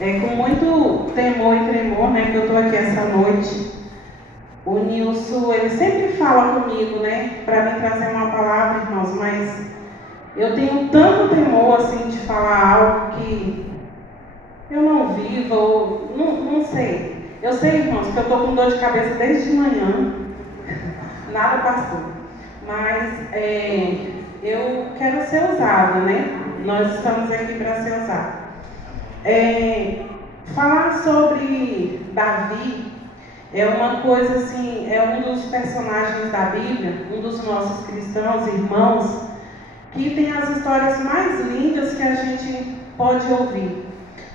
É com muito temor e tremor, né, que eu estou aqui essa noite. O Nilson, ele sempre fala comigo, né, para me trazer uma palavra, irmãos, mas eu tenho tanto temor, assim, de falar algo que eu não vivo, ou não sei. Eu sei, irmãos, que eu estou com dor de cabeça desde de manhã, nada passou. Mas eu quero ser usada, né? Nós estamos aqui para ser usados. Falar sobre Davi é uma coisa assim, é um dos personagens da Bíblia, um dos nossos cristãos, irmãos, que tem as histórias mais lindas que a gente pode ouvir,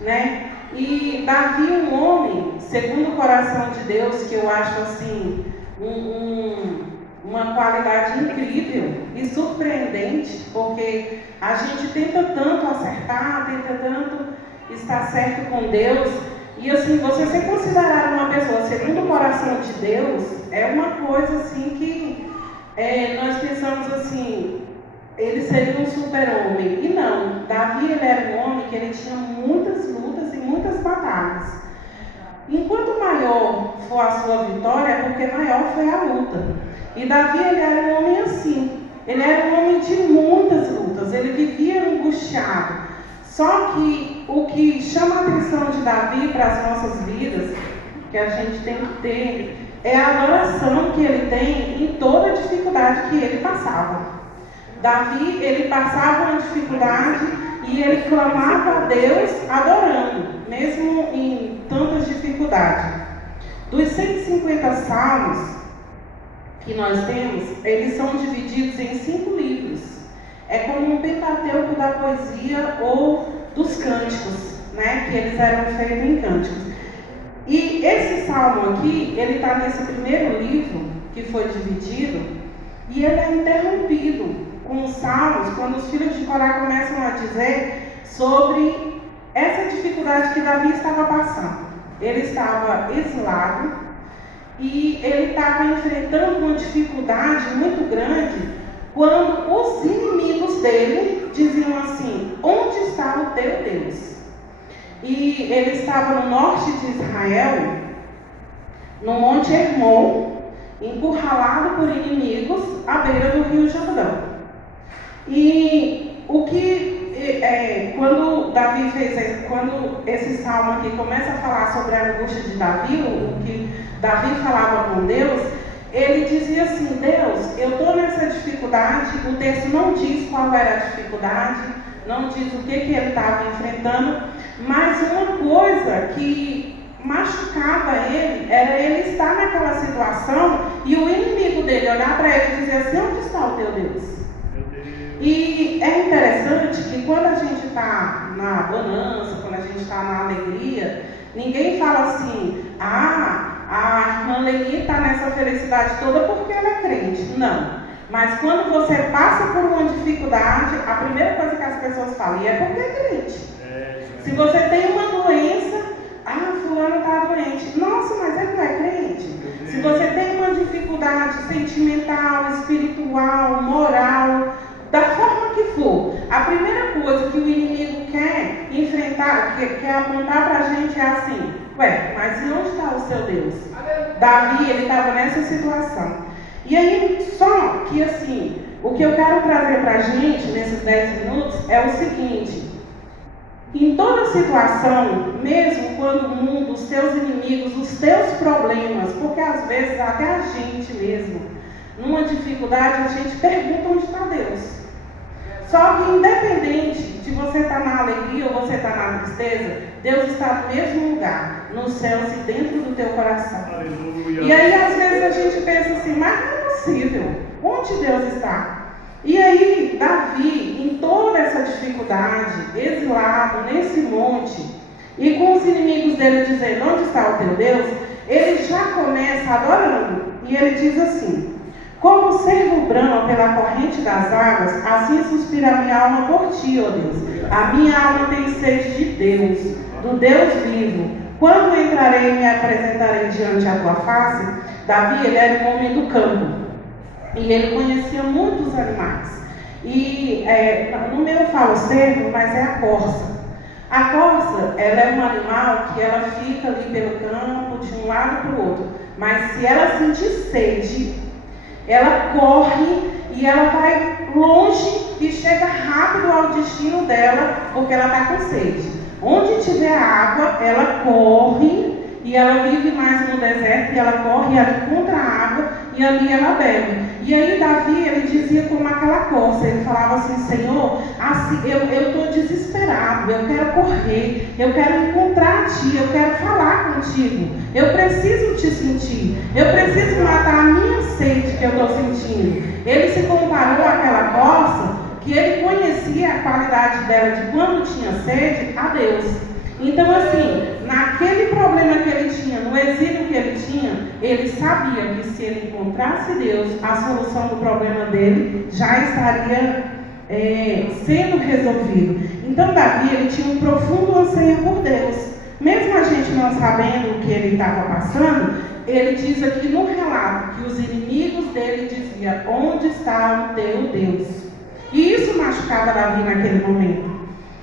né? E Davi, um homem, segundo o coração de Deus, que eu acho assim, uma qualidade incrível e surpreendente, porque a gente tenta tanto acertar, tenta tanto estar certo com Deus, e assim, você ser considerado uma pessoa segundo o coração de Deus, é uma coisa assim que nós pensamos assim, ele seria um super-homem. E não, Davi, ele era um homem que ele tinha muitas lutas e muitas batalhas. Enquanto maior for a sua vitória, é porque maior foi a luta. E Davi, ele era um homem assim. Ele era um homem de muitas lutas. Ele vivia angustiado. Só que o que chama a atenção de Davi para as nossas vidas, que a gente tem que ter, é a adoração que ele tem em toda a dificuldade que ele passava. Davi, ele passava uma dificuldade e ele clamava a Deus adorando, mesmo em tantas dificuldades. Dos 150 salmos que nós temos, eles são divididos em 5 livros. É como um pentateuco da poesia ou dos cânticos, né? Que eles eram feitos em cânticos. E esse salmo aqui, ele está nesse primeiro livro que foi dividido, e ele é interrompido com os salmos, quando os filhos de Corá começam a dizer sobre essa dificuldade que Davi estava passando. Ele estava exilado e ele estava enfrentando uma dificuldade muito grande quando os inimigos dele diziam assim: onde está o teu Deus? E ele estava no norte de Israel, no Monte Hermon, encurralado por inimigos à beira do rio Jordão. E o que quando Davi fez, quando esse salmo aqui começa a falar sobre a angústia de Davi, o que Davi falava com Deus, ele dizia assim: Deus, eu estou nessa dificuldade. O texto não diz qual era a dificuldade, não diz o que ele estava enfrentando, mas uma coisa que machucava ele era ele estar naquela situação e o inimigo dele olhar para ele e dizer assim: onde está o teu Deus? E é interessante que quando a gente está na bonança, quando a gente está na alegria, ninguém fala assim: a irmã Leni está nessa felicidade toda porque ela é crente. Não. Mas quando você passa por uma dificuldade, a primeira coisa que as pessoas falam é porque é crente. Se você tem uma doença, fulano está doente. Nossa, mas ele não é crente. Se você tem uma dificuldade sentimental, espiritual, moral, da forma que for, a primeira coisa que o inimigo quer enfrentar, quer apontar para a gente é assim: mas e onde está o seu Deus? Davi, ele estava nessa situação. E aí, só que assim, o que eu quero trazer para a gente nesses 10 minutos é o seguinte: em toda situação, mesmo quando o mundo, os teus inimigos, os teus problemas, porque às vezes até a gente mesmo, numa dificuldade, a gente pergunta onde está Deus. Só que independente de você estar na alegria ou você estar na tristeza, Deus está no mesmo lugar, nos céus e dentro do teu coração. Aleluia. E aí às vezes a gente pensa assim: mas não é possível, onde Deus está? E aí Davi, em toda essa dificuldade, exilado nesse monte, e com os inimigos dele dizendo: onde está o teu Deus? Ele já começa adorando, e ele diz assim: como o cervo brama pela corrente das águas, assim suspira a minha alma por ti, ó Deus. A minha alma tem sede de Deus, do Deus vivo. Quando entrarei e me apresentarei diante da tua face? Davi, ele era um homem do campo. E ele conhecia muitos animais. E no meu eu falo cervo, mas é a corça. A corça, ela é um animal que ela fica ali pelo campo, de um lado para o outro. Mas se ela sentir sede, ela corre e ela vai longe e chega rápido ao destino dela, porque ela está com sede. Onde tiver água, ela corre e ela vive mais no deserto, e ela corre, ela encontra água e ali ela bebe. E aí Davi, ele dizia como aquela corça, ele falava assim: Senhor, assim, eu estou desesperado, eu quero correr, eu quero encontrar Ti, eu quero falar contigo, eu preciso Te sentir, eu preciso matar a minha sede que eu estou sentindo. Ele se comparou àquela corça, que ele conhecia a qualidade dela de quando tinha sede, a Deus. Então, assim, naquele problema que ele tinha, no exílio que ele tinha, ele sabia que se ele encontrasse Deus, a solução do problema dele já estaria sendo resolvido. Então, Davi, ele tinha um profundo anseio por Deus. Mesmo a gente não sabendo o que ele estava passando, ele diz aqui no relato que os inimigos dele diziam: onde está o teu Deus? E isso machucava Davi naquele momento.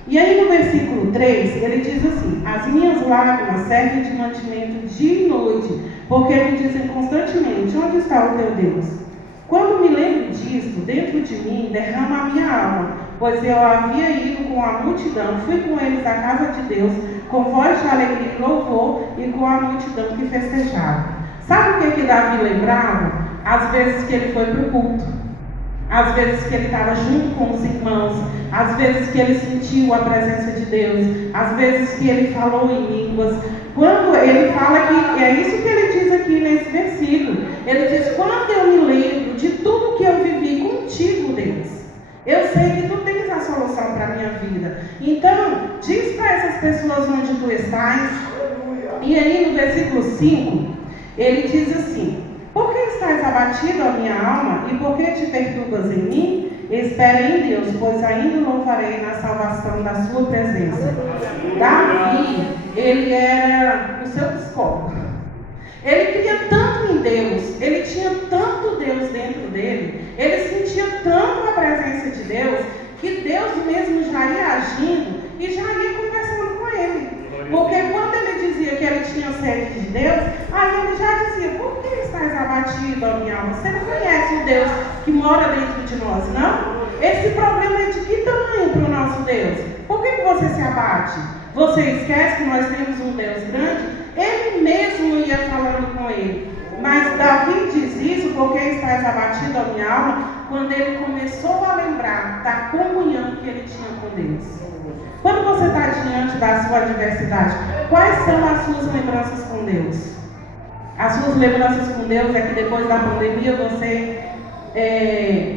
E aí no versículo 3, ele diz assim: as minhas lágrimas servem de mantimento dia e noite, porque me dizem constantemente: onde está o teu Deus? Quando me lembro disso, dentro de mim derrama a minha alma, pois eu havia ido com a multidão, fui com eles à casa de Deus, com voz de alegria e louvor, e com a multidão que festejava. Sabe o que Davi lembrava? Às vezes que ele foi para o culto, às vezes que ele estava junto com os irmãos, às vezes que ele sentiu a presença de Deus, às vezes que ele falou em línguas. Quando ele fala que, é isso que ele diz aqui nesse versículo, ele diz: quando eu me lembro de tudo que eu vivi contigo, Deus, eu sei que tu tens a solução para a minha vida. Então, diz para essas pessoas onde tu estás. E aí no versículo 5, ele diz assim: por que estás abatido, a minha alma, e por que te perturbas em mim? Espera em Deus, pois ainda louvarei na salvação da sua presença. Davi, ele era o seu psicólogo. Ele queria tanto em Deus, ele tinha tanto Deus dentro dele, ele sentia tanto a presença de Deus, que Deus mesmo já ia agindo e já ia conversando com ele. Porque quando ele dizia que ele tinha sede de Deus, aí ele já dizia: por que estás abatido, ó minha alma? Você não conhece o Deus que mora dentro de nós, não? Esse problema é de que tamanho para o nosso Deus? Por que você se abate? Você esquece que nós temos um Deus grande? Ele mesmo ia falando com ele. Mas Davi diz isso: porque estás abatido, ó minha alma, quando ele começou a lembrar da comunhão que ele tinha com Deus. Quando você está diante da sua adversidade, quais são as suas lembranças com Deus? As suas lembranças com Deus é que depois da pandemia você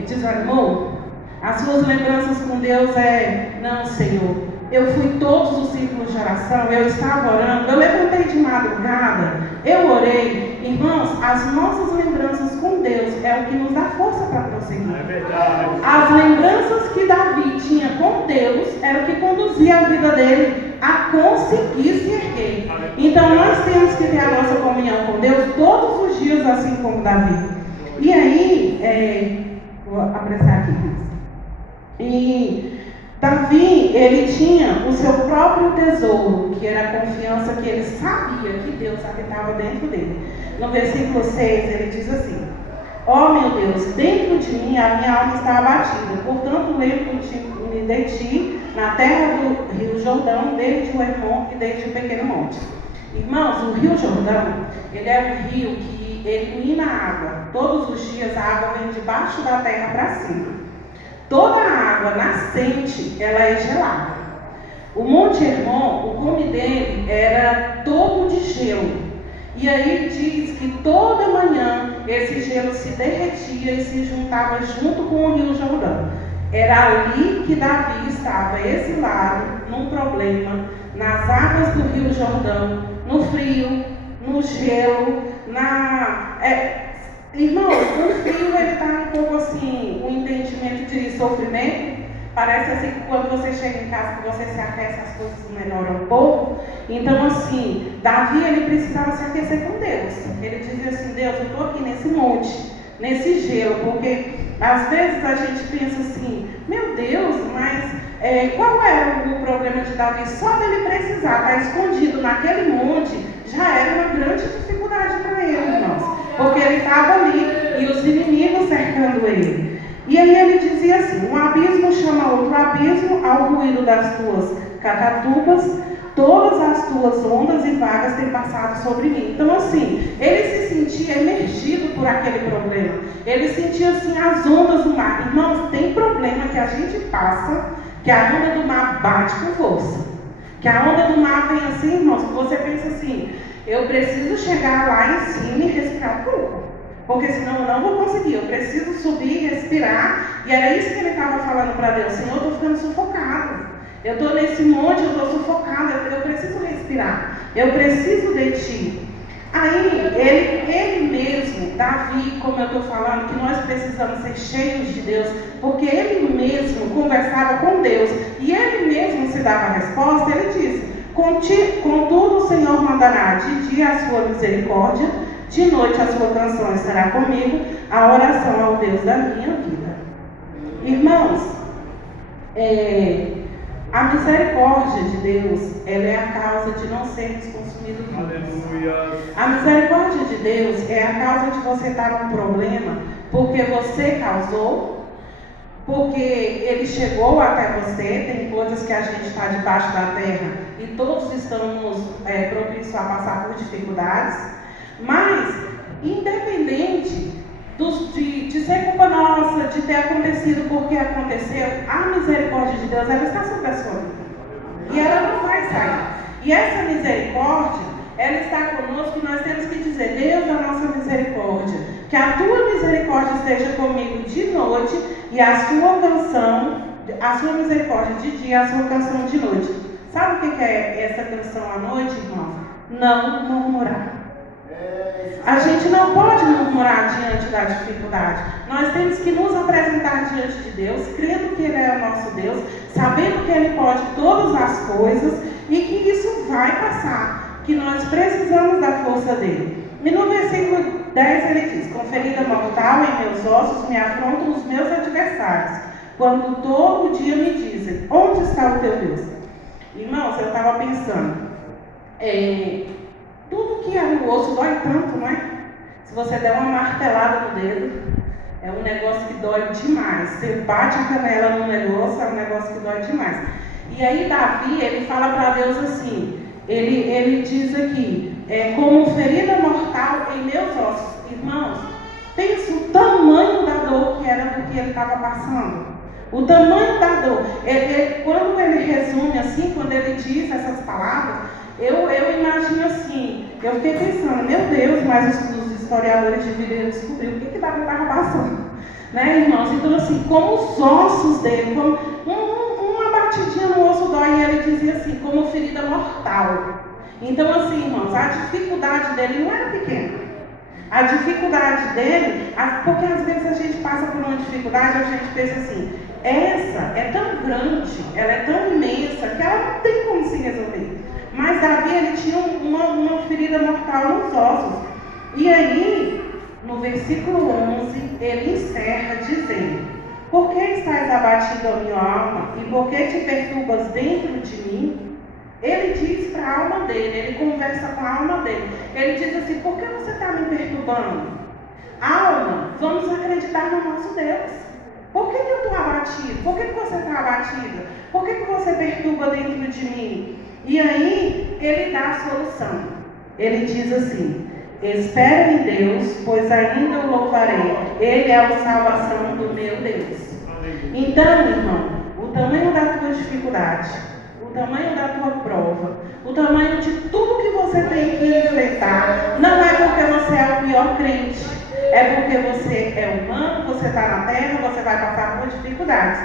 desanimou? As suas lembranças com Deus é: não, Senhor, eu fui todos os círculos de oração, eu estava orando, eu levantei de madrugada, eu orei. Irmãos, as nossas lembranças com Deus é o que nos dá força para prosseguir. É verdade. As lembranças que Davi tinha com Deus era o que conduzia a vida dele a conseguir se erguer. Então nós temos que ter a nossa comunhão com Deus todos os dias, assim como Davi. E aí, vou apressar aqui. E Davi, ele tinha o seu próprio tesouro, que era a confiança que ele sabia que Deus habitava dentro dele. No versículo 6, ele diz assim: ó meu Deus, dentro de mim a minha alma está abatida, portanto lembro-me de ti na terra do rio Jordão, desde o Hermon e desde o pequeno monte. Irmãos, o rio Jordão, ele é um rio que elimina a água. Todos os dias a água vem debaixo da terra para cima. Toda a água nascente, ela é gelada. O Monte Hermon, o cume dele era todo de gelo. E aí diz que toda manhã esse gelo se derretia e se juntava junto com o rio Jordão. Era ali que Davi estava exilado, num problema, nas águas do rio Jordão, no frio, no gelo, Irmão, o frio ele está um pouco assim, um entendimento de sofrimento. Parece assim que quando você chega em casa, que você se aquece, as coisas melhoram um pouco. Então assim, Davi ele precisava se aquecer com Deus. Ele dizia assim: Deus, eu estou aqui nesse monte, nesse gelo, porque às vezes a gente pensa assim: meu Deus, mas qual era o problema de Davi? Só dele precisar estar escondido naquele monte já era uma grande dificuldade para ele, irmãos, porque ele estava ali e os inimigos cercando ele. E aí ele dizia assim: um abismo chama outro abismo, ao ruído das tuas cacatubas, todas as tuas ondas e vagas têm passado sobre mim. Então, assim, ele se sentia emergido por aquele problema. Ele sentia, assim, as ondas do mar. Irmãos, tem problema que a gente passa, que a onda do mar bate com força. Que a onda do mar vem assim, irmãos, que você pensa assim: eu preciso chegar lá em cima e respirar um pouco, porque senão eu não vou conseguir. Eu preciso subir, respirar. E era isso que ele estava falando para Deus: Senhor, eu estou ficando sufocado. Eu estou nesse monte, eu estou sufocado, eu preciso respirar, eu preciso de ti. Aí, ele mesmo, Davi, como eu estou falando, que nós precisamos ser cheios de Deus, porque ele mesmo conversava com Deus, e ele mesmo se dava a resposta. Ele disse: contudo o Senhor mandará de dia a sua misericórdia, de noite a sua canção estará comigo, a oração ao Deus da minha vida. Irmãos, a misericórdia de Deus, ela é a causa de não sermos consumidos vivos. A misericórdia de Deus é a causa de você estar num problema porque você causou, porque ele chegou até você. Tem coisas que a gente está debaixo da terra e todos estamos propícios a passar por dificuldades, mas independente de ser culpa nossa, de ter acontecido porque aconteceu, a misericórdia de Deus, ela está sobre a sua vida. E ela não vai sair. E essa misericórdia, ela está conosco, e nós temos que dizer: Deus, a nossa misericórdia, que a tua misericórdia esteja comigo de noite, e a sua canção, a sua misericórdia de dia, a sua canção de noite. Sabe o que é essa canção à noite, irmão? Não murmurar. A gente não pode murmurar diante da dificuldade. Nós temos que nos apresentar diante de Deus, crendo que Ele é o nosso Deus, sabendo que Ele pode todas as coisas e que isso vai passar, que nós precisamos da força dEle. E no versículo 10 ele diz: com ferida mortal em meus ossos me afrontam os meus adversários, quando todo dia me dizem: onde está o teu Deus? Irmãos, eu estava pensando, tudo que é no osso dói tanto, não é? Se você der uma martelada no dedo, é um negócio que dói demais. Você bate a canela no negócio, é um negócio que dói demais. E aí Davi, ele fala para Deus assim, ele diz aqui: como ferida mortal em meus ossos. Irmãos, pensa o tamanho da dor que era do que ele estava passando. O tamanho da dor. Quando ele resume assim, quando ele diz essas palavras, eu imagino assim, eu fiquei pensando: meu Deus, mas os historiadores deveriam descobrir o que Davi estava passando, né, irmãos? Então, assim, como os ossos dele, como uma batidinha no osso dói, e ele dizia assim, como ferida mortal. Então, assim, irmãos, a dificuldade dele não era pequena. A dificuldade dele, porque às vezes a gente passa por uma dificuldade, a gente pensa assim: essa é tão grande, ela é tão imensa, que ela não tem como se resolver. Mas Davi, ele tinha uma ferida mortal nos ossos. E aí, no versículo 11, ele encerra dizendo: por que estás abatido, a minha alma, e por que te perturbas dentro de mim? Ele diz para a alma dele, ele conversa com a alma dele. Ele diz assim: por que você está me perturbando? Alma, vamos acreditar no nosso Deus. Por que eu estou abatido? Por que você está abatida? Por que você perturba dentro de mim? E aí, ele dá a solução. Ele diz assim: espera em Deus, pois ainda o louvarei. Ele é a salvação do meu Deus. Então, irmão, o tamanho da tua dificuldade, o tamanho da tua prova, o tamanho de tudo que você tem que enfrentar, não é porque você é o pior crente, é porque você é humano, você está na terra, você vai passar por dificuldades.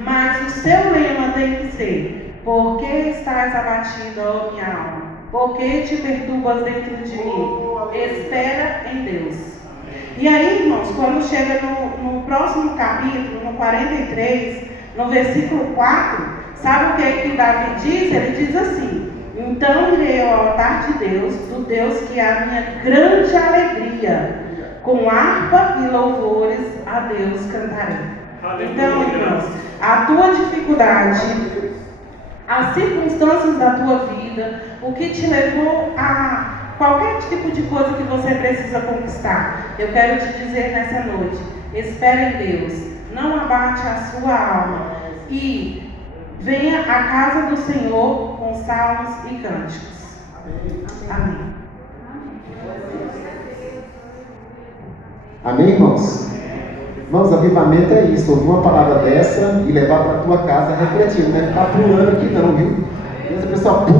Mas o seu lema tem que ser: por que estás abatido, ó minha alma? Por que te perturbas dentro de mim? Espera em Deus. E aí, irmãos, quando chega no próximo capítulo, no 43, no versículo 4, sabe o que Davi diz? Ele diz assim: então irei ao altar de Deus, do Deus que é a minha grande alegria, com harpa e louvores a Deus cantarei. Então, irmãos, a tua dificuldade, as circunstâncias da tua vida, o que te levou a qualquer tipo de coisa que você precisa conquistar, eu quero te dizer nessa noite, espere em Deus, não abate a sua alma e venha à casa do Senhor com salmos e cânticos. Amém. Amém, irmãos? Irmãos, avivamento é isso, ouvir uma palavra dessa e levar para a tua casa refletindo, não é ficar pulando aqui não, viu? Essa pessoa pula.